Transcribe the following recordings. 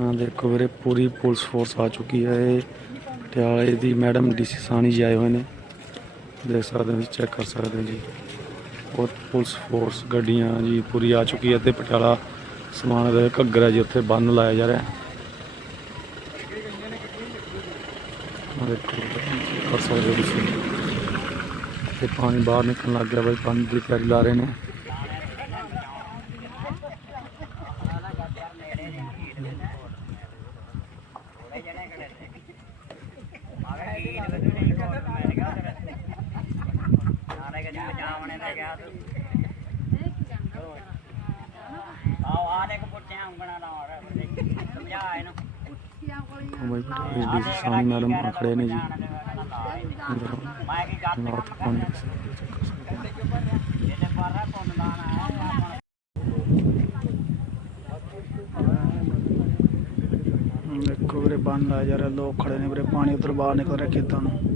ਹਾਂ, ਦੇਖੋ ਵੀਰੇ, ਪੂਰੀ ਪੁਲਿਸ ਫੋਰਸ ਆ ਚੁੱਕੀ ਹੈ ਇਹ। ਪਟਿਆਲੇ ਦੀ ਮੈਡਮ ਡੀਸੀ ਸਾਨੀ ਜੀ ਆਏ ਹੋਏ ਨੇ। ਦੇਖ ਸਕਦੇ ਹੋ ਚੈੱਕ ਕਰ ਸਕਦੇ ਹੋ ਜੀ। ਔਰ ਪੁਲਿਸ ਫੋਰਸ ਗੱਡੀਆਂ ਜੀ ਪੂਰੀ ਆ ਚੁੱਕੀ ਹੈ। ਤੇ ਪਟਿਆਲਾ ਸਮਾਨ ਦੇ ਘੱਗਰ ਹੈ ਜੀ, ਉੱਥੇ ਬੰਨ ਲਾਇਆ ਜਾ ਰਿਹਾ। ਦੇਖੋ ਕਰ ਸਕਦੇ ਹੋ ਤੁਸੀਂ। ਤੇ ਪਾਣੀ ਬਾਹਰ ਨਿਕਲਣ ਲੱਗ ਗਿਆ ਬਾਈ ਬੰਨ ਦੀ ਤਿਆਰੀ ਲਾ ਰਹੇ ਨੇ। ਉਹ ਬਾਈ ਇਸ ਡੀਸੀ ਸਾਨੀ ਮੈਡਮ ਆ ਖੜੇ ਨੇ ਜੀ। ਅੰਦਰ ਨਾਰਥ ਪਾਣੀ ਦੇਖੋ ਵੀਰੇ ਬੰਨ ਜਾ ਰਿਹਾ ਲੋਕ ਖੜੇ ਨੇ ਵੀਰੇ ਪਾਣੀ ਉਧਰ ਬਾਹਰ ਨਿਕਲ ਰਿਹਾ ਖੇਤਾਂ ਨੂੰ।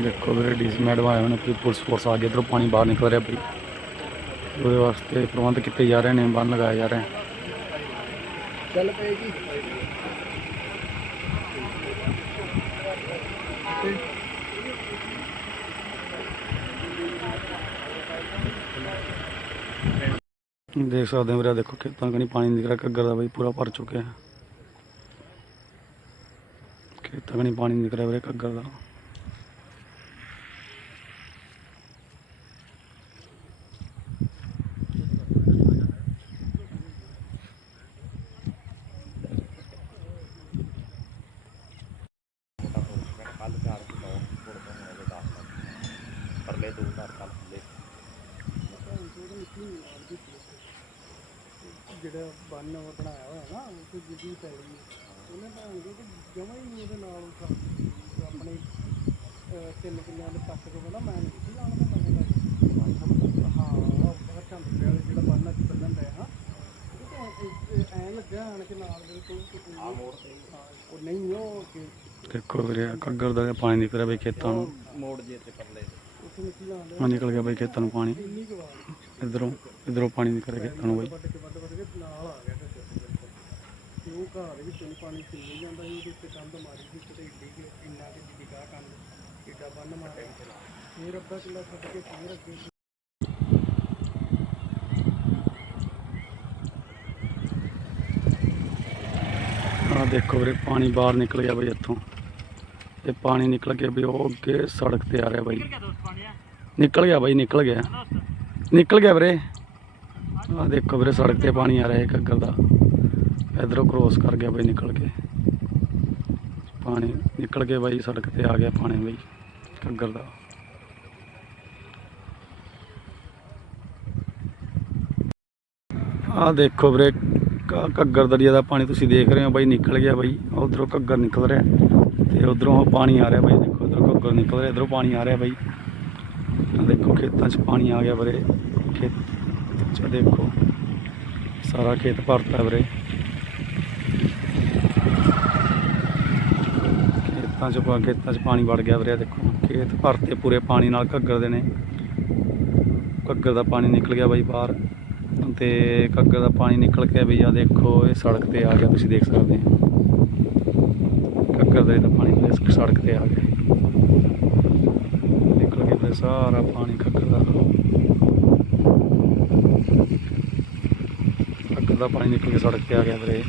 ਦੇਖੋ ਵੀਰੇ ਡੀਸੀ ਮੈਡਮ ਆਏ ਨੇ ਪੂਰੀ ਪੁਲਿਸ ਫੋਰਸ ਆ ਗਈ ਇੱਧਰੋਂ ਪਾਣੀ ਬਾਹਰ ਨਿਕਲ ਰਿਹਾ ਬਈ ਉਹਦੇ ਵਾਸਤੇ ਪ੍ਰਬੰਧ ਕੀਤੇ ਜਾ ਰਹੇ ਨੇ ਬੰਨ ਲਗਾਏ ਜਾ ਰਹੇ ਚੱਲ ਪਏਗੀ ਦੇਖ ਸਕਦੇ ਹੋ ਵੀਰੇ ਦੇਖੋ ਖੇਤਾਂ ਕਣੀ ਪਾਣੀ ਨਿਕਲ ਰਿਹਾ ਘੱਗਰ ਦਾ ਬਈ ਪੂਰਾ ਭਰ ਚੁੱਕਿਆ। ਹੈ ਖੇਤਾਂ ਕਣੀ ਪਾਣੀ ਨਿਕਲਿਆ ਰਿਹਾ ਵੀਰੇ ਘੱਗਰ ਦਾ। ਕੱਲ ਚਾਰ ਕਿਲੋ ਗੁੜ ਤੋਂ ਹੋਵੇ 10 ਲੱਖ ਪਰਲੇ ਦੋ ਘਰ ਕੱਲ ਥੱਲੇ ਜਿਹੜਾ ਬੰਨ ਬਣਾਇਆ ਹੋਇਆ ਨਾ, ਉਹ ਤੇ ਜਿੱਦੀ ਪੈ ਗਈ ਉਹਨੇ ਤਾਂ ਕਿ ਜਮਾ ਹੀ ਨਹੀਂ ਉਹਦੇ ਨਾਲ ਉਹ ਆਪਣੇ ਅਹ, ਤਿੰਨ ਕਿੱਲਿਆਂ ਦੇ ਪੱਟ ਕੇ ਪਹਿਲਾਂ ਮੈਂ ਨਹੀਂ ਸੀ ਲਾਉਣ ਦਾ ਮੈਂ ਹਾਂ ਉਹ ਬਾਹਰ ਚੰਦ ਵਾਲੇ ਜਿਹੜਾ ਬੰਨ ਅੱਜ ਬੰਨਣ ਰਿਹਾ ਹਾਂ ਉਹ ਤਾਂ ਐ ਲੱਗਿਆ ਆਣ ਕੇ ਨਾਲ ਬਿਲਕੁਲ ਆ ਮੋੜ ਤੇ। ਉਹ ਨਹੀਂ ਉਹ ਕਿ ਦੇਖੋ ਵੀਰੇ ਘੱਗਰ ਦਾ ਪਾਣੀ ਨਿਕਲ ਰਿਹਾ ਬਈ ਖੇਤਾਂ ਨੂੰ ਮੋੜ ਜੇ ਤੇ ਪਰਲੇ ਲਾਉਂਦੇ ਆ। ਨਿਕਲ ਗਿਆ ਬਈ ਖੇਤਾਂ ਨੂੰ ਪਾਣੀ। ਇੰਨੀ ਕੁ ਵਾਰ ਇਧਰੋਂ ਇਧਰੋਂ ਪਾਣੀ ਨਿਕਲ ਰਿਹਾ ਖੇਤਾਂ ਨੂੰ ਬਈ ਵੱਢ ਕੇ ਵੱਢ ਵੱਢ ਕੇ ਨਾਲ ਆ ਗਿਆ ਫਿਰ ਤੇ ਘਰ ਦੇ ਵਿੱਚ ਨੂੰ ਪਾਣੀ ਸਿੰਮੀ ਜਾਂਦਾ ਸੀ ਉਹਦੇ ਉੱਤੇ ਕੰਧ ਮਾਰੀ ਸੀ ਕਿਤੇ ਏਡੀ ਕਿ ਇੰਨਾ ਕਿ ਜਿੱਡੀ ਗਾਹ ਕੰਧ ਏਡਾ ਬੰਨ ਮਾਰਿਆ। ਫਿਰ ਅੱਧਾ ਕਿੱਲਾ ਛੱਡ ਕੇ ਫਿਰ ਅੱਗੇ ਆ ਦੇਖੋ ਵੀਰੇ ਪਾਣੀ ਬਾਹਰ ਨਿਕਲ ਗਿਆ ਬਈ ਇੱਥੋਂ। ਇਹ ਪਾਣੀ ਨਿਕਲ ਕੇ ਵੀ ਉਹ ਅੱਗੇ ਸੜਕ ਤੇ ਆ ਰਿਹਾ ਬਾਈ। ਨਿਕਲ ਗਿਆ ਬਾਈ ਨਿਕਲ ਗਿਆ। ਨਿਕਲ ਗਿਆ ਵੀਰੇ। ਆ ਦੇਖੋ ਵੀਰੇ ਸੜਕ ਤੇ ਪਾਣੀ ਆ ਰਿਹਾ ਹੈ ਘੱਗਰ ਦਾ। ਇਧਰੋਂ ਕ੍ਰੋਸ ਕਰ ਗਿਆ ਬਈ ਨਿਕਲ ਕੇ। ਪਾਣੀ ਨਿਕਲ ਕੇ ਬਾਈ, ਸੜਕ ਤੇ ਆ ਗਿਆ ਪਾਣੀ ਬਾਈ, ਘੱਗਰ ਦਾ। ਆਹ ਦੇਖੋ ਵੀਰੇ ਘੱਗਰ ਦਰਿਆ ਦਾ ਪਾਣੀ ਤੁਸੀਂ ਦੇਖ ਰਹੇ ਹੋ ਬਾਈ, ਨਿਕਲ ਗਿਆ ਬਾਈ, ਉਧਰੋਂ ਘੱਗਰ ਨਿਕਲ ਰਿਹਾ। ਤੇ ਉਧਰੋਂ ਪਾਣੀ ਆ ਰਿਹਾ ਬਾਈ, ਦੇਖੋ ਉਧਰੋਂ ਘੱਗਰ ਨਿਕਲ ਰਿਹਾ, ਇਧਰੋਂ ਪਾਣੀ ਆ ਰਿਹਾ ਬਾਈ। ਦੇਖੋ ਖੇਤਾਂ 'ਚ ਪਾਣੀ ਆ ਗਿਆ ਵੀਰੇ, ਖੇਤ ਦੇਖੋ। ਸਾਰਾ ਖੇਤ ਭਰਤਾ ਵੀਰੇ। ਖੇਤਾਂ 'ਚ ਖੇਤਾਂ 'ਚ ਪਾਣੀ ਵੜ ਗਿਆ ਵੀਰੇ ਦੇਖੋ ਖੇਤ ਭਰਤੇ ਪੂਰੇ ਪਾਣੀ ਨਾਲ ਘੱਗਰ ਦੇ ਨੇ। ਘੱਗਰ ਦਾ ਪਾਣੀ ਨਿਕਲ ਗਿਆ ਬਾਈ ਬਾਹਰ। ਤੇ ਘੱਗਰ ਦਾ ਪਾਣੀ ਨਿਕਲ ਕੇ ਵੀ ਆ ਦੇਖੋ, ਇਹ ਸੜਕ ਤੇ ਆ ਗਿਆ, ਤੁਸੀਂ ਦੇਖ ਸਕਦੇ ਹੋ। ਘੱਗਰ ਦਾ ਇਹਦਾ ਪਾਣੀ ਸੜਕ ਤੇ ਆ ਗਿਆ। ਨਿਕਲ ਕੇ ਫਿਰ ਸਾਰਾ ਪਾਣੀ ਘੱਗਰ ਦਾ। ਘੱਗਰ ਦਾ ਪਾਣੀ ਨਿਕਲ ਕੇ ਸੜਕ ਤੇ ਆ ਗਿਆ ਵੀਰੇ।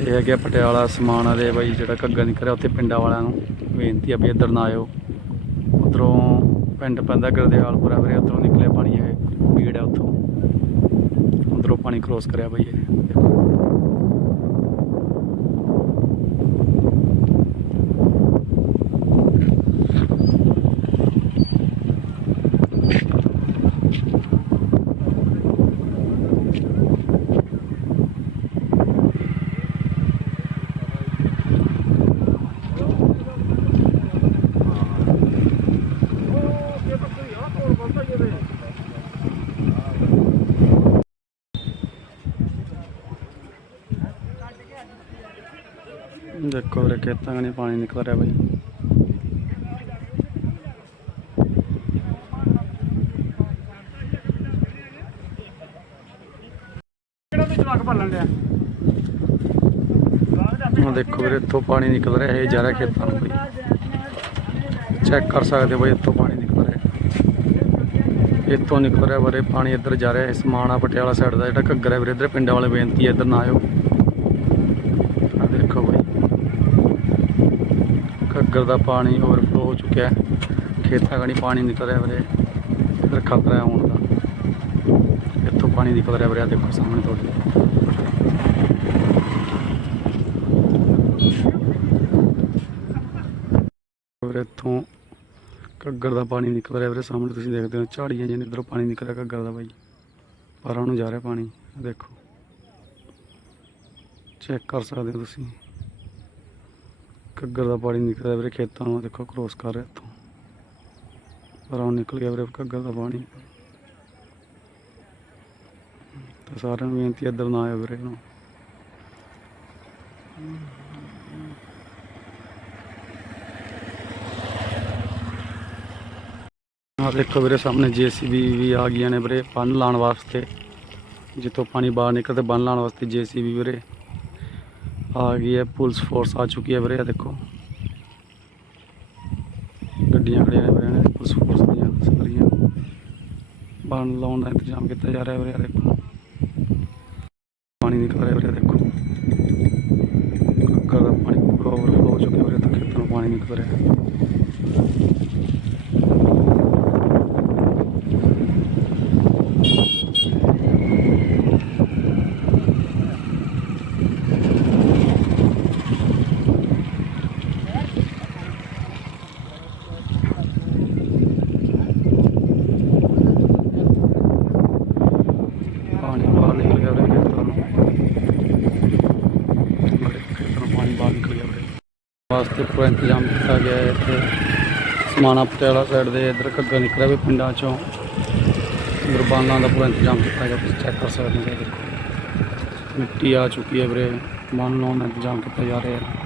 ਇਹ ਹੈਗਾ ਪਟਿਆਲਾ ਸਮਾਨ ਦੇ ਬਾਈ ਜਿਹੜਾ ਘੱਗਾ ਨਿਕਲਿਆ ਉੱਥੇ ਪਿੰਡਾਂ ਵਾਲਿਆਂ ਨੂੰ ਬੇਨਤੀ ਆ ਵੀ ਇੱਧਰ ਨਾ ਆਇਓ। ਉਧਰੋਂ ਪਿੰਡ ਪੈਂਦਾ ਗੁਰਦਿਆਲਪੁਰਾ ਵੀਰੇ, ਉਧਰੋਂ ਨਿਕਲਿਆ ਪਾਣੀ ਇਹ ਭੀੜ ਹੈ ਉੱਥੋਂ। ਉਧਰੋਂ ਪਾਣੀ ਕ੍ਰੋਸ ਕਰਿਆ ਬਾਈ ਇਹ। ਦੇਖੋ ਦੇਖੋ ਵੀਰੇ, ਖੇਤਾਂ ਕਨੀ ਪਾਣੀ ਨਿਕਲ ਰਿਹਾ ਬਾਈ। ਕਿਹੜਾ ਦੇਖੋ ਵੀਰੇ, ਇੱਥੋਂ ਪਾਣੀ ਨਿਕਲ ਰਿਹਾ, ਇਹ ਜਾ ਰਿਹਾ ਖੇਤਾਂ ਨੂੰ ਬਾਈ। ਚੈੱਕ ਕਰ ਸਕਦੇ ਹੋ ਬਾਈ, ਇੱਥੋਂ ਪਾਣੀ ਨਿਕਲ ਰਿਹਾ। ਇੱਥੋਂ ਨਿਕਲ ਰਿਹਾ ਵੀਰੇ ਪਾਣੀ ਇੱਧਰ ਜਾ ਰਿਹਾ, ਇਹ ਸਮਾਣਾ ਪਟਿਆਲਾ ਸਾਈਡ ਦਾ, ਜਿਹੜਾ ਘੱਗਰ ਹੈ ਵੀਰੇ, ਇੱਧਰ ਪਿੰਡਾਂ ਵਾਲੇ ਬੇਨਤੀ ਹੈ ਇੱਧਰ ਨਾ ਆਇਓ ਆ ਦੇਖੋ ਬਾਈ ਘੱਗਰ ਦਾ ਪਾਣੀ ਓਵਰਫਲੋ ਹੋ ਚੁੱਕਿਆ ਖੇਤਾਂ ਕਣੀ ਪਾਣੀ ਨਿਕਲ ਰਿਹਾ ਵੀਰੇ। ਇੱਧਰ ਖਤਰਾ ਹੈ ਆਉਣ ਦਾ। ਇੱਥੋਂ ਪਾਣੀ ਨਿਕਲ ਰਿਹਾ ਵੀਰੇ ਦੇਖੋ ਸਾਹਮਣੇ ਤੁਹਾਡੇ। ਵੀਰੇ ਇੱਥੋਂ ਘੱਗਰ ਦਾ ਪਾਣੀ ਨਿਕਲ ਰਿਹਾ ਵੀਰੇ, ਸਾਹਮਣੇ ਤੁਸੀਂ ਦੇਖਦੇ ਹੋ, ਝਾੜੀਆਂ ਜਿਹਨੇ ਇਧਰੋਂ ਪਾਣੀ ਨਿਕਲ ਰਿਹਾ ਘੱਗਰ ਦਾ ਬਾਈ। ਪਰਾਂ ਨੂੰ ਜਾ ਰਿਹਾ ਪਾਣੀ ਦੇਖੋ। ਚੈੱਕ ਕਰ ਸਕਦੇ ਹੋ ਤੁਸੀਂ। ਘੱਗਰ ਦਾ ਪਾਣੀ ਨਿਕਲ ਰਿਹਾ ਵੀਰੇ ਖੇਤਾਂ ਨੂੰ, ਦੇਖੋ ਕ੍ਰੋਸ ਕਰ ਰਿਹਾ ਇੱਥੋਂ। ਪਰਾਂ ਨਿਕਲ ਗਿਆ ਵੀਰੇ ਘੱਗਰ ਦਾ ਪਾਣੀ। ਤਾਂ ਸਾਰਿਆਂ ਨੂੰ ਬੇਨਤੀ ਇੱਧਰ ਨਾ ਆਇਓ ਵੀਰੇ ਨੂੰ ਆ ਦੇਖੋ ਵੀਰੇ ਸਾਹਮਣੇ ਜੀਸੀਬੀ ਵੀ ਆ ਗਈਆਂ ਨੇ ਵੀਰੇ ਬੰਨ ਲਾਉਣ ਵਾਸਤੇ। ਜਿੱਥੋਂ ਪਾਣੀ ਬਾਹਰ ਨਿਕਲਦਾ ਬੰਨ ਲਾਉਣ ਵਾਸਤੇ ਜੀਸੀਬੀ ਵੀਰੇ। ਆ ਗਈ ਹੈ, ਪੁਲਿਸ ਫੋਰਸ ਆ ਚੁੱਕੀ ਹੈ ਵੀਰੇ ਆ ਦੇਖੋ। ਗੱਡੀਆਂ ਖੜੀਆਂ ਨੇ ਵੀਰੇ ਨੇ, ਪੁਲਿਸ ਫੋਰਸ ਦੀਆਂ ਸਾਰੀਆਂ ਬਣ ਲਾਉਣ ਦਾ ਇੰਤਜ਼ਾਮ ਕੀਤਾ ਜਾ ਰਿਹਾ ਵੀਰੇ ਆ ਦੇਖੋ। ਪਾਣੀ ਨਿਕਲ ਰਿਹਾ ਵੀਰੇ ਦੇਖੋ। ਕੱਕਰ ਦਾ ਪਾਣੀ ਪੂਰਾ ਓਵਰਫਲੋ ਹੋ ਚੁੱਕਿਆ ਵੀਰੇ, ਤਾਂ ਖੇਤਾਂ ਨੂੰ ਪਾਣੀ ਨਿਕਲ ਰਿਹਾ ਪਾਣੀ ਬਾਹਰ ਨਿਕਲ ਗਿਆ ਵੀਰੇ ਖੇਤਾਂ ਨੂੰ ਬੜੇ ਖੇਤਾਂ ਨੂੰ ਪਾਣੀ ਬਾਹਰ ਨਿਕਲ ਗਿਆ ਵੀਰੇ ਵਾਸਤੇ ਪੂਰਾ ਇੰਤਜ਼ਾਮ ਕੀਤਾ ਗਿਆ ਹੈ। ਇੱਥੇ ਸਮਾਣਾ ਪਟਿਆਲਾ ਸਾਈਡ ਦੇ ਇੱਧਰ ਘੱਗਾ ਨਿਕਲਿਆ ਵੀ ਪਿੰਡਾਂ ਚੋਂ। ਗੁਰਬਾਨਾਂ ਦਾ ਪੂਰਾ ਇੰਤਜ਼ਾਮ ਕੀਤਾ ਗਿਆ। ਤੁਸੀਂ ਚੈੱਕ ਕਰ ਸਕਦੇ ਹੋ ਦੇਖੋ। ਮਿੱਟੀ ਆ ਚੁੱਕੀ ਹੈ ਵੀਰੇ। ਬੰਨ ਲਾਉਣ ਦਾ ਇੰਤਜ਼ਾਮ ਕੀਤਾ ਜਾ ਰਿਹਾ ਹੈ।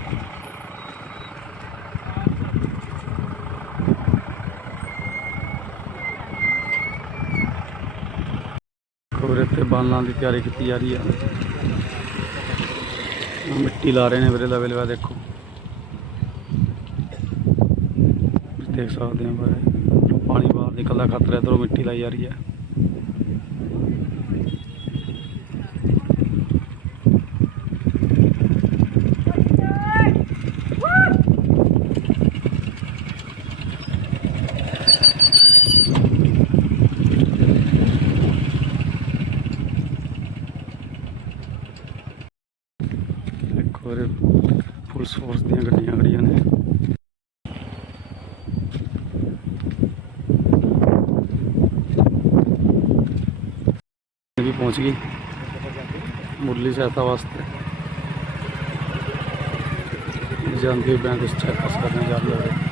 ਵੀਰੇ ਤੇ ਬਾਲਾਂ ਦੀ ਤਿਆਰੀ ਕੀਤੀ ਜਾ ਰਹੀ ਹੈ। ਮਿੱਟੀ ਲਾ ਰਹੇ ਨੇ ਵੀਰੇ ਲਵੇ ਲਵਾ ਦੇਖੋ ਤੁਸੀਂ ਦੇਖ ਸਕਦੇ ਹੋ ਵੀਰੇ ਪਾਣੀ ਬਾਹਰ ਨਿਕਲਦਾ ਖਤਰਾ ਇਧਰੋਂ ਮਿੱਟੀ ਲਾਈ ਜਾ ਰਹੀ ਹੈ ਦੇਖੋ ਵੀਰੇ ਪੁਲਿਸ ਫੋਰਸ ਦੀਆਂ ਗੱਡੀਆਂ ਪਹੁੰਚ ਗਈ। ਮੁੱਢਲੀ ਸਹਾਇਤਾ ਵਾਸਤੇ। ਜਾਂਦੇ ਬੈਂਕ ਵਿੱਚ ਚੈੱਕ ਜਾਂਦੇ ਹੋਏ